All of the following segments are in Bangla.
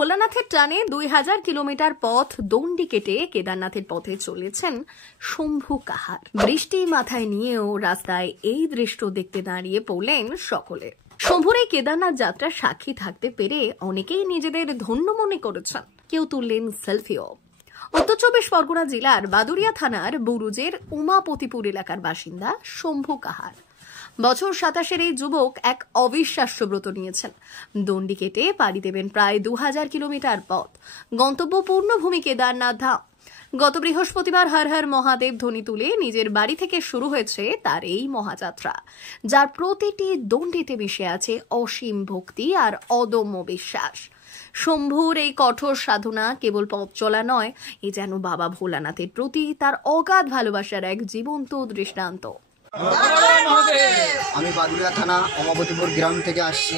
ভোলানাথের টানে 2000 কিলোমিটার পথ দণ্ডি কেটে কেদারনাথের পথে চলেছেন শম্ভু কাহার। বৃষ্টি মাথায় নিয়েও রাস্তায় এই দৃশ্য দেখতে দাঁড়িয়ে পড়লেন সকলে। শম্ভুর এই কেদারনাথ যাত্রার সাক্ষী থাকতে পেরে অনেকেই নিজেদের ধন্য মনে করেছেন, কেউ তুললেন সেলফিও। উত্তর 24 পরগনা জেলার বাদুড়িয়া থানার বুরুজের উমাপতিপুর এলাকার বাসিন্দা শম্ভু কাহার। বছর 27 এই যুবক এক অবিশ্বাস্য ব্রত নিয়েছেন। দণ্ডি কেটে পাড়ি দেবেন প্রায় 2000 কিলোমিটার পথ, গন্তব্য পূর্ণভূমি কেদারনাথ ধাম। গত বৃহস্পতিবার হর হর মহাদেব ধ্বনি তুলে নিজের বাড়ি থেকে শুরু হয়েছে তার এই মহাযাত্রা, যার প্রতিটি দণ্ডিতে মিশে আছে অসীম ভক্তি আর অদম্য বিশ্বাস। শম্ভুর এই কঠোর সাধনা কেবল পথ চলা নয়, এ যেন বাবা ভোলানাথের প্রতি তার অগাধ ভালোবাসার এক জীবন্ত দৃষ্টান্ত। আমি বাদুড়িয়া থানা উমাপতিপুর গ্রাম থেকে আসছি,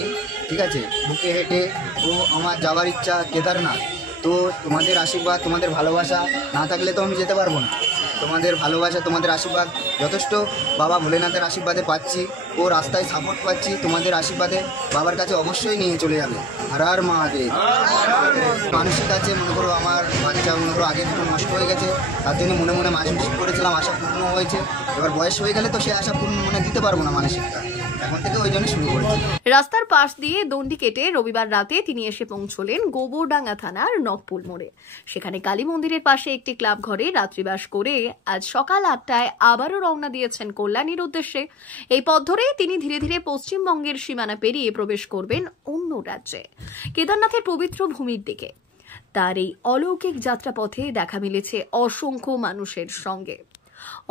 ঠিক আছে। বুকে হেঁটে ও আমার যাওয়ার ইচ্ছা কেদারনাথ। তো তোমাদের আশীর্বাদ, তোমাদের ভালোবাসা না থাকলে তো আমি যেতে পারবো না। তোমাদের ভালোবাসা, তোমাদের আশীর্বাদ যথেষ্ট বাবা ভোলেনাথের আশীর্বাদে পাচ্ছি, ও রাস্তায় সাপোর্ট পাচ্ছি। তোমাদের আশীর্বাদে বাবার কাছে অবশ্যই নিয়ে চলে যাবে। হর হর মহাদেব। মানুষের কাছে মনে করো আমার বাচ্চা মনে করো আগে দুটো নষ্ট হয়ে গেছে, তার জন্য মনে মনে মানসিক করেছিলাম, আশা পূর্ণ হয়েছে। এবার বয়স হয়ে গেলে তো সে আশা পূর্ণ দিতে পারবো না মানসিকটা, এখন থেকে ওই জন্য শুরু করেছি। রাস্তার পাশ দিয়ে দণ্ডি কেটে রবিবার রাতে তিনি এসে পৌঁছলেন গোবরডাঙ্গা থানার নকপুল মোড়ে। সেখানে কালী মন্দিরের পাশে একটি ক্লাব ঘরে রাত্রিবাস করে আজ সকাল 8টায় আবারও রওনা দিয়েছেন কল্যাণীর উদ্দেশ্যে। এই পথ ধরে তিনি ধীরে ধীরে পশ্চিমবঙ্গের সীমানা পেরিয়ে প্রবেশ করবেন অন্য রাজ্যে, কেদারনাথের পবিত্র ভূমির দিকে। তার এই অলৌকিক যাত্রাপথে দেখা মিলেছে অসংখ্য মানুষের সঙ্গে।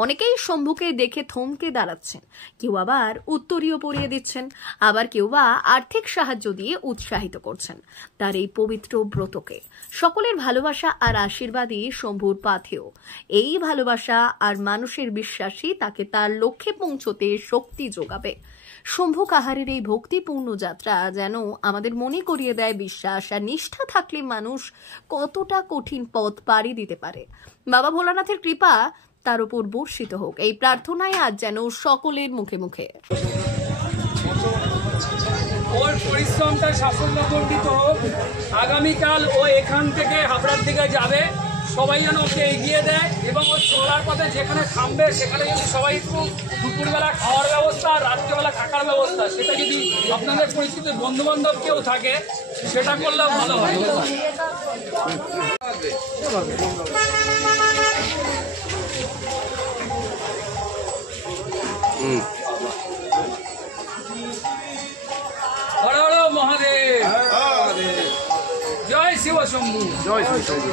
অনেকেই শম্ভুকে দেখে থমকে দাঁড়াচ্ছেন, কেউ আবার উত্তরীয় পরিয়ে দিচ্ছেন, আবার কেউ বা আর্থিক সাহায্য দিয়ে উৎসাহিত করছেন তার এই পবিত্র ব্রতকে। সকলের ভালোবাসা আর আশীর্বাদই শম্ভুর পাথেয়। এই ভালোবাসা আর মানুষের বিশ্বাসই তাকে তার লক্ষ্যে পৌঁছতে শক্তি যোগাবে। শম্ভু কাহারের এই ভক্তিপূর্ণ যাত্রা যেন আমাদের মনে করিয়ে দেয়, বিশ্বাস আর নিষ্ঠা থাকলে মানুষ কতটা কঠিন পথ পাড়ি দিতে পারে। বাবা ভোলানাথের কৃপা তার উপর বর্ষিত হোক, এই প্রার্থনায় আজ যেন সকলের মুখে মুখে। ওর পরিশ্রমটা সাফল্যমণ্ডিত হোক। আগামীকাল ও এখান থেকে হাবড়ার দিকে যাবে, সবাই যেন ওকে এগিয়ে দেয় এবং ওর চলার পথে যেখানে থামবে সেখানে যদি সবাই একটু দুপুরবেলা খাওয়ার ব্যবস্থা, রাত্রেবেলা থাকার ব্যবস্থা, সেটা যদি আপনাদের পরিচিত বন্ধু বান্ধব কেউ থাকে সেটা করলেও ভালো হয়। হর হর মহাদেব, জয় শিব শম্ভু, জয় শিব।